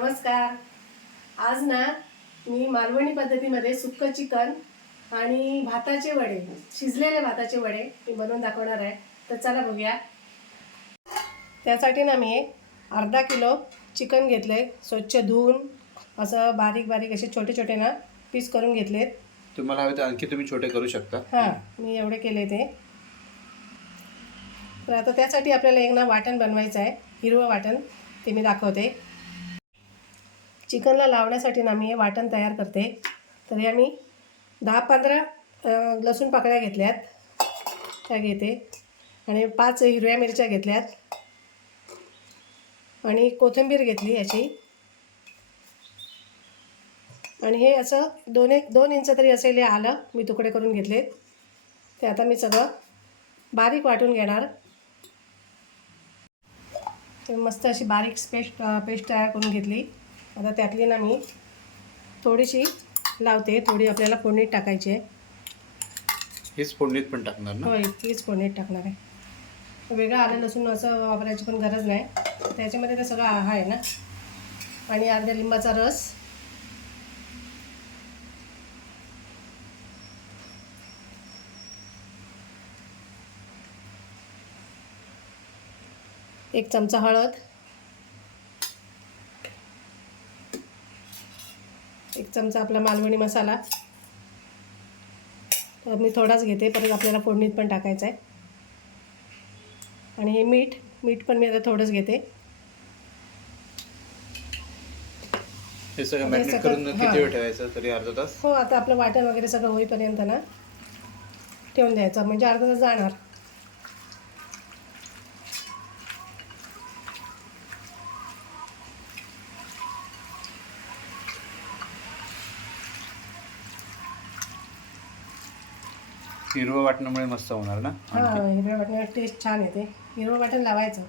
नमस्कार. आज ना मी मालवणी पद्धतीमध्ये सुक्क चिकन आणि भाताचे वडे शिजलेले भाताचे वडे मी बनवून दाखवणार आहे. तर चला बघूया. त्यासाठी ना मी अर्धा किलो चिकन घेतले. स्वच्छ धुवून असं बारीक बारीक असे छोटे छोटे ना पीस करून घेतलेत. तुम्हाला हवे तर आणखी तुम्ही छोटे करू शकता. हां मी एवढे केले ते. तर आता त्यासाठी आपल्याला एक ना वाटण बनवायचं आहे. हिरवं वाटण ते मी दाखवते. चिकनला लावण्यासाठी ना मी हे वाटण तयार करते. तर या मी दहा पंधरा लसूण पाकळ्या घेतल्यात. त्या घेते. आणि पाच हिरव्या मिरच्या घेतल्यात. आणि कोथिंबीर घेतली याची. आणि हे असं दोन एक दोन इंच तरी असेल हे आलं मी तुकडे करून घेतले ते आता मी सगळं बारीक वाटून घेणार. तर मस्त अशी बारीक पेस्ट पेस्ट तयार करून घेतली. आता त्यातली ना मी थोडीशी लावते थोडी आपल्याला फोडणीत टाकायची आहे. हेच फोडणीत पण टाकणार ना? होय तीच फोडणीत टाकणार आहे. वेगळं आलं लसूण असं वापरायची पण गरज नाही. त्याच्यामध्ये ते सगळं आहे ना? आणि अर्ध्या लिंबाचा रस. एक चमचा हळद. एक चमचा आपला मालवणी मसाला. तर मी थोडाच घेते परत आपल्याला फोडणीत पण टाकायचं आहे. आणि हे मीठ मीठ पण मी आता थोडंच घेते. हे सगळं मॅरिनेट सगळं- करून. किती वेळ ठेवायचं तरी अर्धा तास? हो आता आपलं वाटण वगैरे सगळं होईपर्यंत ना ठेवून द्यायचं. म्हणजे अर्धा तास जाणार. हिरवं वाटण्यामुळे मस्त होणार ना? हां हिरव्या वाटण्यावर टेस्ट छान येते. हिरवं वाटण लावायचं.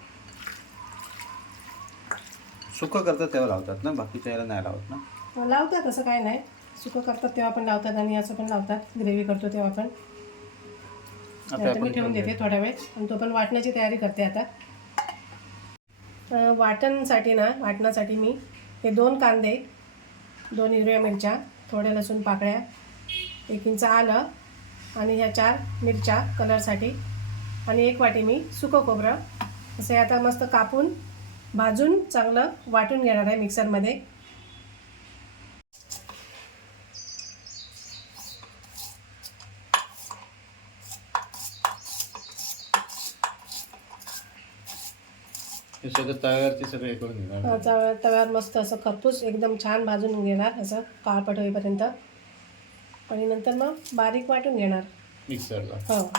सुकं करतात तेव्हा लावतात ना? बाकीच्या याला नाही लावत ना? लावतात असं काय नाही. सुकं करतात तेव्हा पण लावतात आणि असं पण लावतात. ग्रेव्ही करतो तेव्हा पण. आता आता मी आपण ठेवून देते थोड्या वेळ. आणि तो पण वाटण्याची तयारी करते आता. अं, वाटणसाठी ना वाटण्यासाठी मी हे दोन कांदे दोन हिरव्या मिरच्या थोड्या लसूण पाकळ्या एक इंच आलं आणि ह्या चार मिरच्या कलरसाठी. आणि एक वाटी मी सुकं खोबरं. असे आता मस्त कापून भाजून चांगलं वाटून घेणार आहे मिक्सरमध्ये. हे सगळं तव्यावरती सगळं हे करून घेणार. तव्यावर मस्त असं खरपूस एकदम छान भाजून घेणार असं काळपट होईपर्यंत. आणि नंतर मग बारीक वाटून घेणार. मिक्सरला. हो.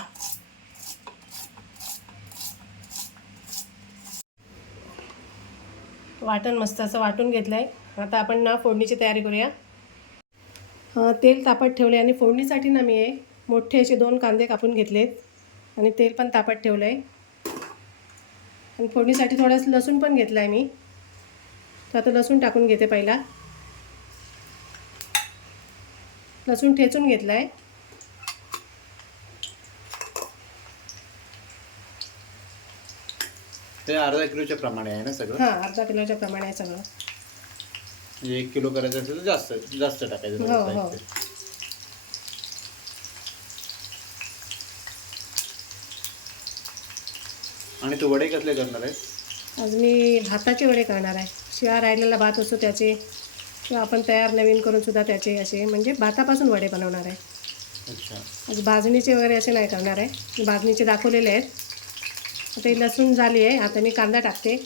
वाटण मस्त असं वाटून घेतलं आहे आता आपण ना फोडणीची तयारी करूया. तेल तापत ठेवले आणि फोडणीसाठी ना मी मोठे असे दोन कांदे कापून घेतलेत. आणि तेल पण तापत ठेवलं आहे आणि फोडणीसाठी थोडासा लसूण पण घेतला आहे मी. तर आता लसूण टाकून घेते पहिला. लसूण ठेचून घेतला आहे ते अर्धा किलोच्या प्रमाणे आहे ना सगळं? हां अर्धा किलोच्या प्रमाणे आहे सगळं. म्हणजे एक किलो करायचं असेल तर जास्त जास्त टाकायचं हो, थोडं हो. साहित्य. आणि तू वडे कसले करणार आहेस? आज मी भाताचे वडे करणार आहे. शिळा राहिलेला भात असतो त्याचे किंवा आपण तयार नवीन करून सुद्धा त्याचे असे म्हणजे भातापासून वडे बनवणार आहे. अच्छा. आज भाजणीचे वगैरे असे नाही करणार आहे. भाजणीचे दाखवलेले आहेत. आता ही लसूण झाली आहे. आता मी कांदा टाकते.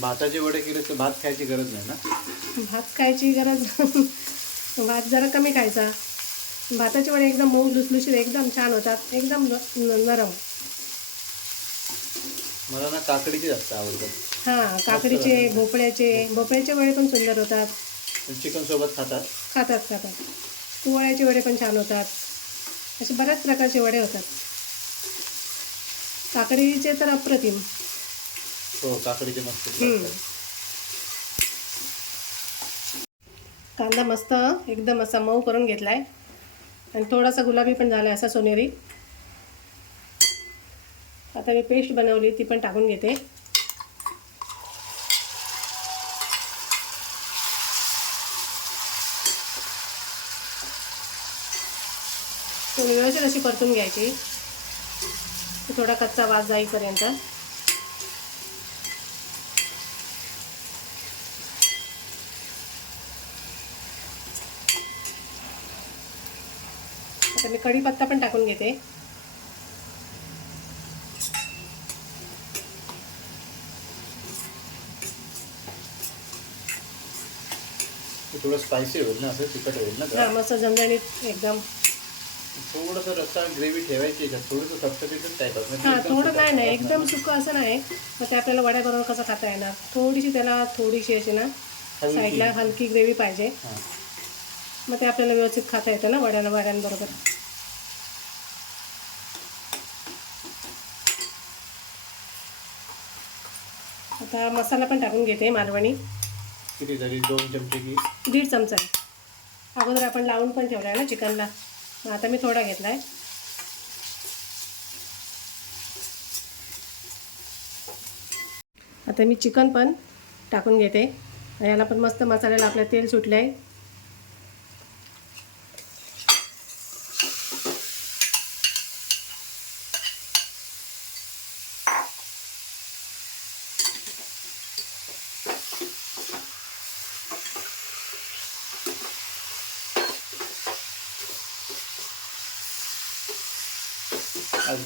भाताचे वडे केले तर भात खायची गरज नाही ना? भात खायची गरज? भात जरा कमी खायचा. भाताचे वडे एकदम मऊ लुसलुशीत एकदम छान होतात. एकदम नरम. मला ना काकडीचे जास्त आवडतात. हां काकडीचे भोपळ्याचे भोपळ्याचे वडे पण सुंदर होतात. चिकन सोबत खातात. खातात खातात. कुवळ्याचे वडे पण छान होतात. असे बऱ्याच प्रकारचे वडे होतात. काकडीचे तर अप्रतिम. हो काकडीचे मस्त हम्म. लागतात. कांदा मस्त एकदम असा मऊ करून घेतला आहे आणि थोडासा गुलाबी पण झाला आहे असा सोनेरी. आता मी पेस्ट बनवली ती पण टाकून घेते. थोडी व्यवस्थित अशी परतून घ्यायची. थोडा कच्चा वास जाईपर्यंत. आता मी कढीपत्ता पण टाकून घेते. थोडं स्पायसी होईल ना असं तिखट होईल ना. मस्त झणझणीत एकदम. थोडंसं रस्सा ग्रेव्ही ठेवायची थोडंसं सप्तपीठच टाईप हा थोडं नाही नाही एकदम सुकं असं नाही मग ते आपल्याला वड्याबरोबर कसं खाता येणार? थोडीशी त्याला थोडीशी अशी ना. साईडला हलकी ग्रेव्ही पाहिजे. मग ते आपल्याला व्यवस्थित खाता येतं ना वड्याला वड्यांबरोबर. आता मसाला पण टाकून घेते मालवणी. किती झाली? दोन चमचे की? दीड चमचा आहे. अगोदर आपण लावून पण ठेवला आहे ना चिकनला. मग आता मी थोडा घेतला आहे आता मी चिकन पण टाकून घेते. याला पण मस्त मसाल्याला आपलं तेल सुटलं आहे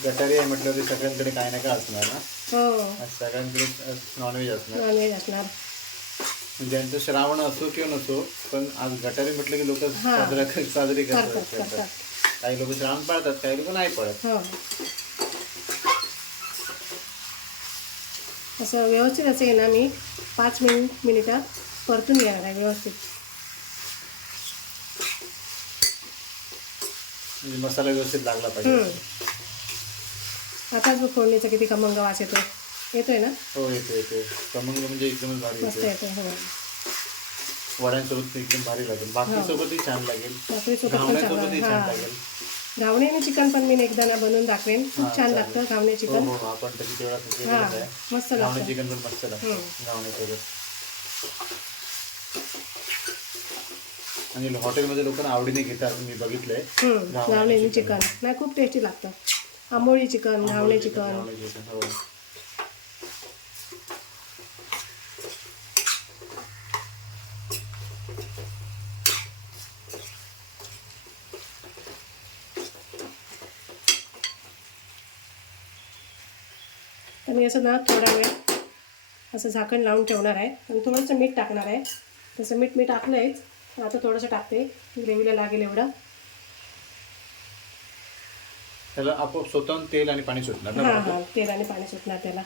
गटारी आहे म्हटलं तरी सगळ्यांकडे काय ना काय असणार ना. हो. सगळ्यांकडे नॉनव्हेज असणार. नॉनव्हेज असणार. म्हणजे ज्यांचं श्रावण असो किंवा नसो पण आज गटारी म्हटलं की लोक हां. साजरा साजरी करतात करतात करतात. काही लोक श्रावण पाळतात काही लोक नाही पळत. हो. असं व्यवस्थित असं आहे ना मी पाच मिनिट मिनिटं परतून घेणार आहे व्यवस्थित. म्हणजे मसाला व्यवस्थित लागला पाहिजे. हम्म. आताच बघ फोडणीचा किती खमंग वास येतो येतोय ना? हो येतो येतो खमंग म्हणजे एकदमच भारी मस्त येतो येतोय हो. वड्यांसोबत तर एकदम भारी लागेल. भाकरीसोबतही छान लागेल. भाकरी सोबत पण घावण्यासोबतही चांगलं छान हां. लागेल चिकन पण मी एकदा ना बनवून दाखवेन. हां, खूप छान चालेल. लागतं घावणे हो चिकन. हो हो, आपण त्याची तेवढा हां आहे. मस्त घावणे लागतं. चिकन पण मस्त लागतं. हम्म. आणि हॉटेलमध्ये लोकांना आवडीने घेतात. मी बघितलंय. हम्म, घावणे चिकन. चिकन. नाही खूप टेस्टी लागतं. आंबोळी चिकन घावणे चिकन हो. तर मी असं ना थोडा वेळ असं झाकण लावून ठेवणार आहे. आणि थोडंसं मीठ टाकणार आहे. तसं मीठ मी टाकलं आहेच आता थोडंसं टाकते. ग्रेव्हीला लागेल एवढं. त्याला आपोआप स्वतःहून तेल आणि पाणी सुटणार ना हां? हां तेल आणि पाणी सुटणार त्याला.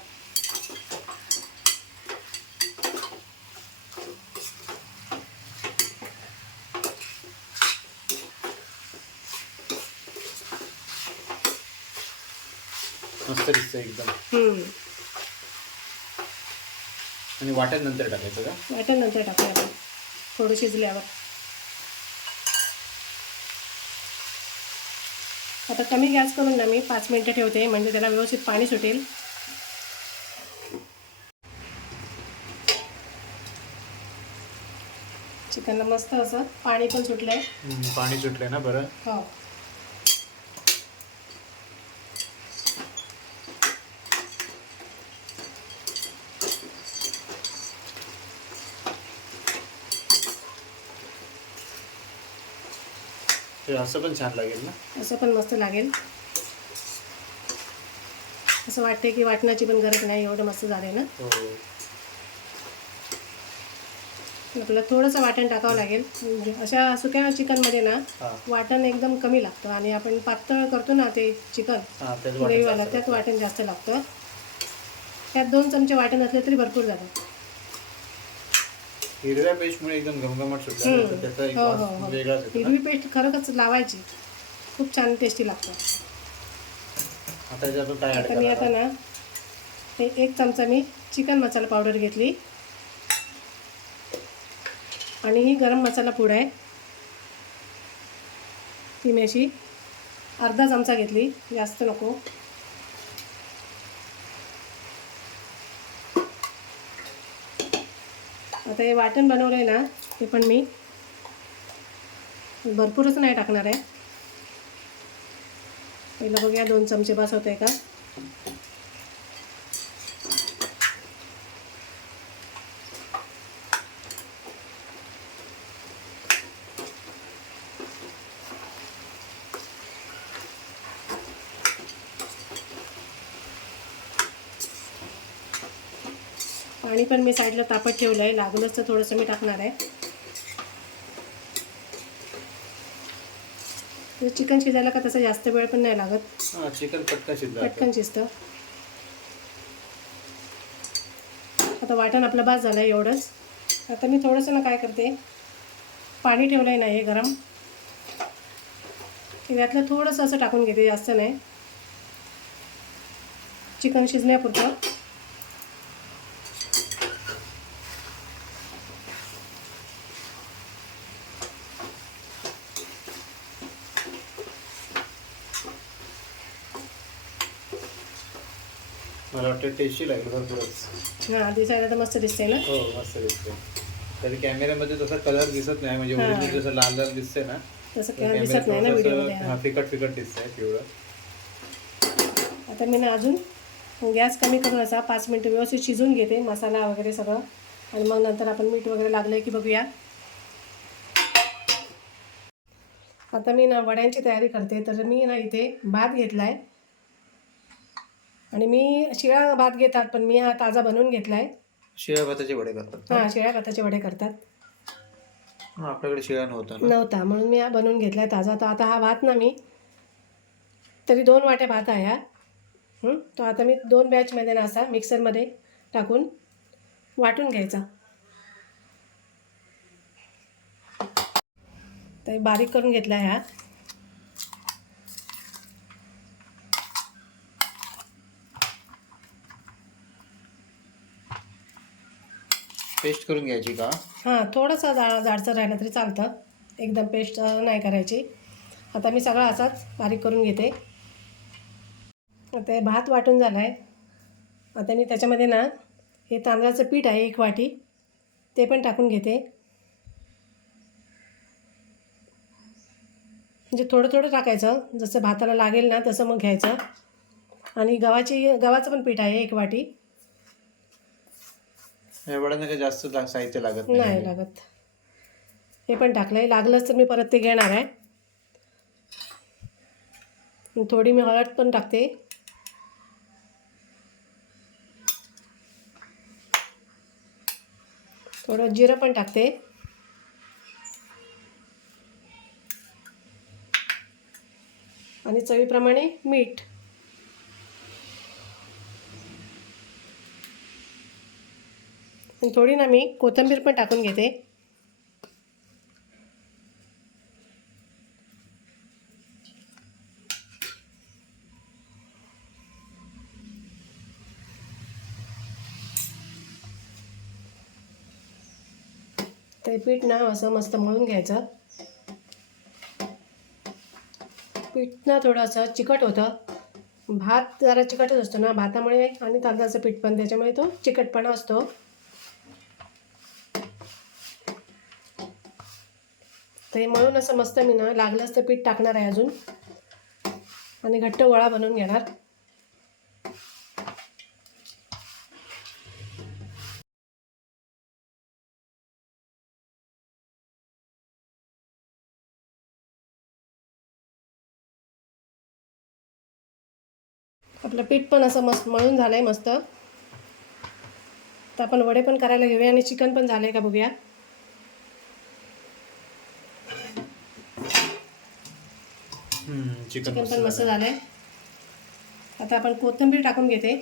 मस्त दिसतं एकदम. हम्म. आणि वाटण नंतर टाकायचं का? वाटण नंतर टाकूया आपण. थोडं शिजल्यावर. आता कमी गॅस करून ना मी पाच मिनटं ठेवते म्हणजे त्याला व्यवस्थित पाणी सुटेल. चिकनला मस्त असं पाणी पण सुटलंय. पाणी सुटलंय ना बरं? हो. असं पण छान लागेल ना? असं पण मस्त लागेल. असं वाटते की वाटण्याची पण गरज नाही एवढं मस्त झालंय ना? हो. आपल्याला थोडंसं वाटण टाकावं लागेल. म्हणजे अशा सुक्या चिकनमध्ये ना वाटण एकदम कमी लागतं आणि आपण पातळ करतो ना ते चिकन ग्रेव्हीवाला जास्त त्यात वाटण जास्त लागतं. त्यात दोन चमचे वाटण असले तरी भरपूर झालं. हिरव्या पेस्टमुळे एकदम घमघमाट सुटला हम्म. तर त्याचा एक हो हो वास हो वेगळाच येतो ना? हिरवी पेस्ट खरंच लावायची. खूप छान टेस्टी लागतं. आता याच्यात आपण काय ऍड आता मी आता करणार ना हे एक चमचा मी चिकन मसाला पावडर घेतली. आणि ही गरम मसाला पूड आहे. ती मी अशी अर्धा चमचा घेतली. जास्त नको. आता हे वाटण बनवलं आहे ना ते पण मी भरपूरच नाही टाकणार आहे. पहिलं बघूया दोन चमचे बस होते का? पाणी पण मी साईडला तापत ठेवलं आहे. लागलंच तर थोडंसं मी टाकणार आहे. चिकन शिजायला का तसं जास्त वेळ पण नाही लागत. हा चिकन पटकन शिजलं पटकन शिजतं. आता वाटण आपलं भात झालं आहे एवढंच. आता मी थोडंसं ना काय करते पाणी ठेवलं आहे ना हे गरम. यातलं थोडंसं असं टाकून घेते जास्त नाही. चिकन शिजण्यापुरतं. टेस्टी लागलं भरपूरच. हां दिसायला तर मस्त दिसते ना? हो मस्त दिसते तरी कॅमेऱ्यामध्ये तसा कलर दिसत नाही म्हणजे. ओरिजिनल जसं लाल लाल दिसते ना तसं दिसत नाही ना व्हिडिओमध्ये हा फिकट फिकट दिसतंय पिवळं. आता मी ना अजून गॅस कमी करून असा पाच मिनटं व्यवस्थित शिजून घेते मसाला वगैरे सगळं. आणि मग नंतर आपण मीठ वगैरे लागलं की बघूया. आता मी ना वड्यांची तयारी करते तर मी ना इथे भात घेतला आहे आणि मी शिळा भात घेतात पण मी हा ताजा बनवून घेतला आहे शिळ्या भाताचे वडे करतात हां शिळ्या भाताचे वडे करतात. हा, आपल्याकडे शिळा नव्हता ना? नव्हता म्हणून मी हा बनवून घेतला आहे ताजा. तर आता हा भात ना मी तरी दोन वाट्या भात आहे हा. हं? तो आता मी दोन बॅचमध्ये ना असा मिक्सरमध्ये टाकून वाटून घ्यायचा. तर बारीक करून घेतला आहे हा. पेस्ट करून घ्यायची का? हां थोडंसं जा जाडसर राहिलं तरी चालतं. एकदम पेस्ट नाही करायची. आता मी सगळा असाच बारीक करून घेते. आता भात वाटून झाला आहे आता मी त्याच्यामध्ये ना हे तांदळाचं पीठ आहे एक वाटी ते पण टाकून घेते. म्हणजे थोडं थोडं टाकायचं. जसं भाताला लागेल ना तसं मग घ्यायचं. आणि गव्हाची गव्हाचं पण पीठ आहे एक वाटी. वड्यांना काही जास्त ला- साहित्य लागत नाही लागत. हे पण टाकलं लागलंच तर मी परत ते घेणार आहे. आणि थोडी मी हळद पण टाकते. थोडं जिरं पण टाकते. आणि चवीप्रमाणे मीठ. आणि थोडी ना मी कोथिंबीर पण टाकून घेते. ते पीठ ना असं मस्त मळून घ्यायचं. पीठ ना थोडंसं चिकट होतं. भात जरा चिकटच असतो ना भातामुळे आणि तांदळाचं पीठ पण त्याच्यामुळे तो चिकटपणा असतो. तर हे मळून असं मस्त मी ना लागलंच तर पीठ टाकणार आहे अजून. आणि घट्ट वळा बनवून घेणार. आपलं पीठ पण असं मस्त मळून झालं आहे मस्त. तर आपण वडे पण करायला घेऊया आणि चिकन पण झालं आहे का बघूया. चिकन पण मस्त झालं. झालं आहे आता आपण कोथिंबीर टाकून घेते.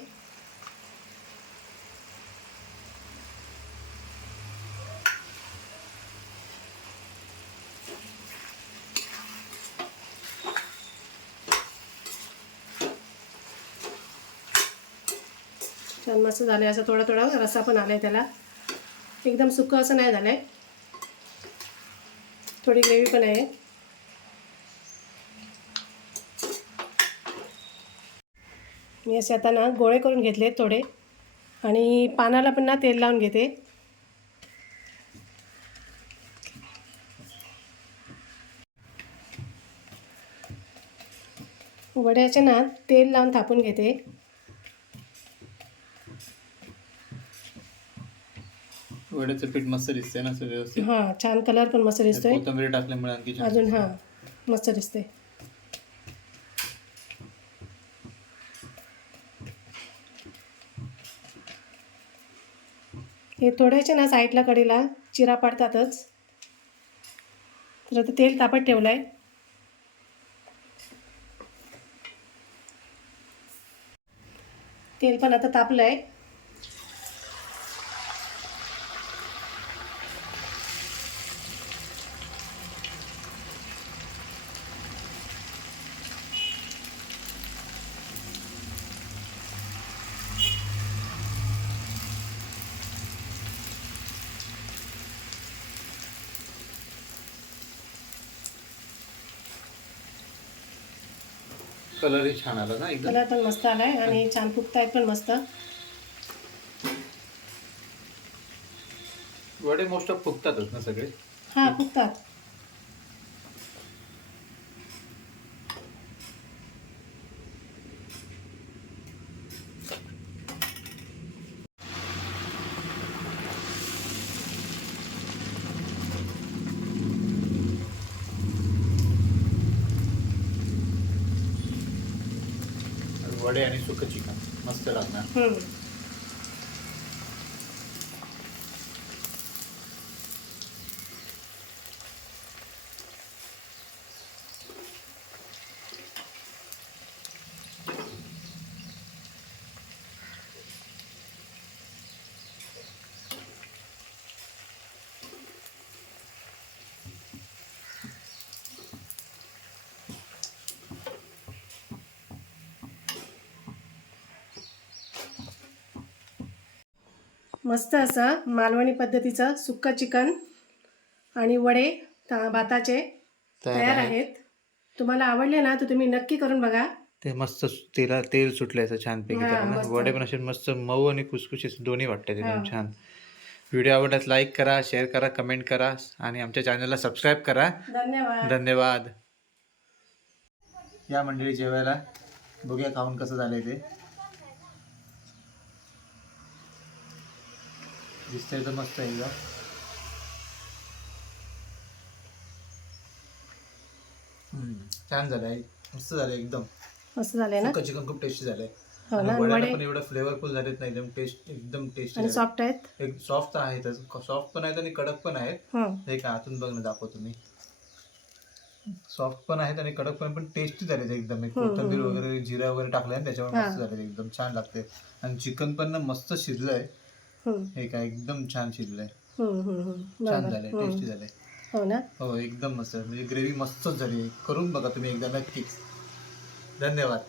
छान मस्त झालं आहे असं थोडा थोडा रस्सा पण आला आहे त्याला. एकदम सुकं असं नाही झालं आहे थोडी ग्रेव्ही पण आहे. मी असे आता ना गोळे करून घेतले थोडे. आणि पानाला पण ना तेल लावून घेते. वड्याचे ना तेल लावून थापून घेते. वड्याचं पीठ मस्त दिसते ना व्यवस्थित. हां छान कलर पण मस्त दिसतोय. टाकल्यामुळे आणखी अजून हां मस्त दिसते हे थोड्याचे ना साईडला कडेला चिरा पाडतातच. तर आता तेल तापत ठेवलं आहे तेल पण आता तापलं आहे कलरही छान आला ना एकदम. कलर पण मस्त आलाय आणि छान फुगतायत पण मस्त. वडे मोस्ट ऑफ फुगतातच ना सगळे? हा फुगतात वडे आणि सुकं चिकन मस्त लागणार मस्त असं मालवणी पद्धतीचं सुक्का चिकन आणि वडे भाताचे तयार आहेत. तुम्हाला आवडले ना तर तुम्ही नक्की करून बघा. ते मस्त तेला तेल सुटलंय असं छानपैकी. वडे पण असे मस्त मऊ आणि खुसखुशीत दोन्ही वाटतात एकदम. छान. व्हिडिओ आवडल्यास लाईक करा शेअर करा कमेंट करा आणि आमच्या चॅनलला सबस्क्राईब करा. धन्यवाद. धन्यवाद. या मंडळी जेवायला. बघूया खाऊन कसं झालंय ते. दिसतंय तर मस्त आहे हम्म, छान झालंय. मस्त झालंय एकदम. मस्त झालंय ना? चिकन खूप टेस्टी झालंय. हो आणि ना वडे? पण एवढं फ्लेवरफुल झालेत ना एकदम टेस्ट एकदम टेस्टी आणि सॉफ्ट आहेत? एक सॉफ्ट आहेत सॉफ्ट पण आहेत आणि कडक पण आहेत. हं. हे का आतून बघ ना दाखवतो मी. सॉफ्ट पण आहेत आणि कडक पण पण टेस्टी झाले एकदम. एक हम्म, कोथिंबीर हम्म. वगैरे जिरा वगैरे टाकलाय ना त्याच्यामुळे हा. मस्त झाले एकदम. छान लागते आणि चिकन पण ना मस्त शिजलंय. हं. हे काय एकदम छान शिजलंय हं, हं. छान. झालंय. टेस्टी झालंय हो ना हो एकदम मस्त म्हणजे ग्रेव्ही मस्तच झाली करून बघा तुम्ही एकदा नक्कीच धन्यवाद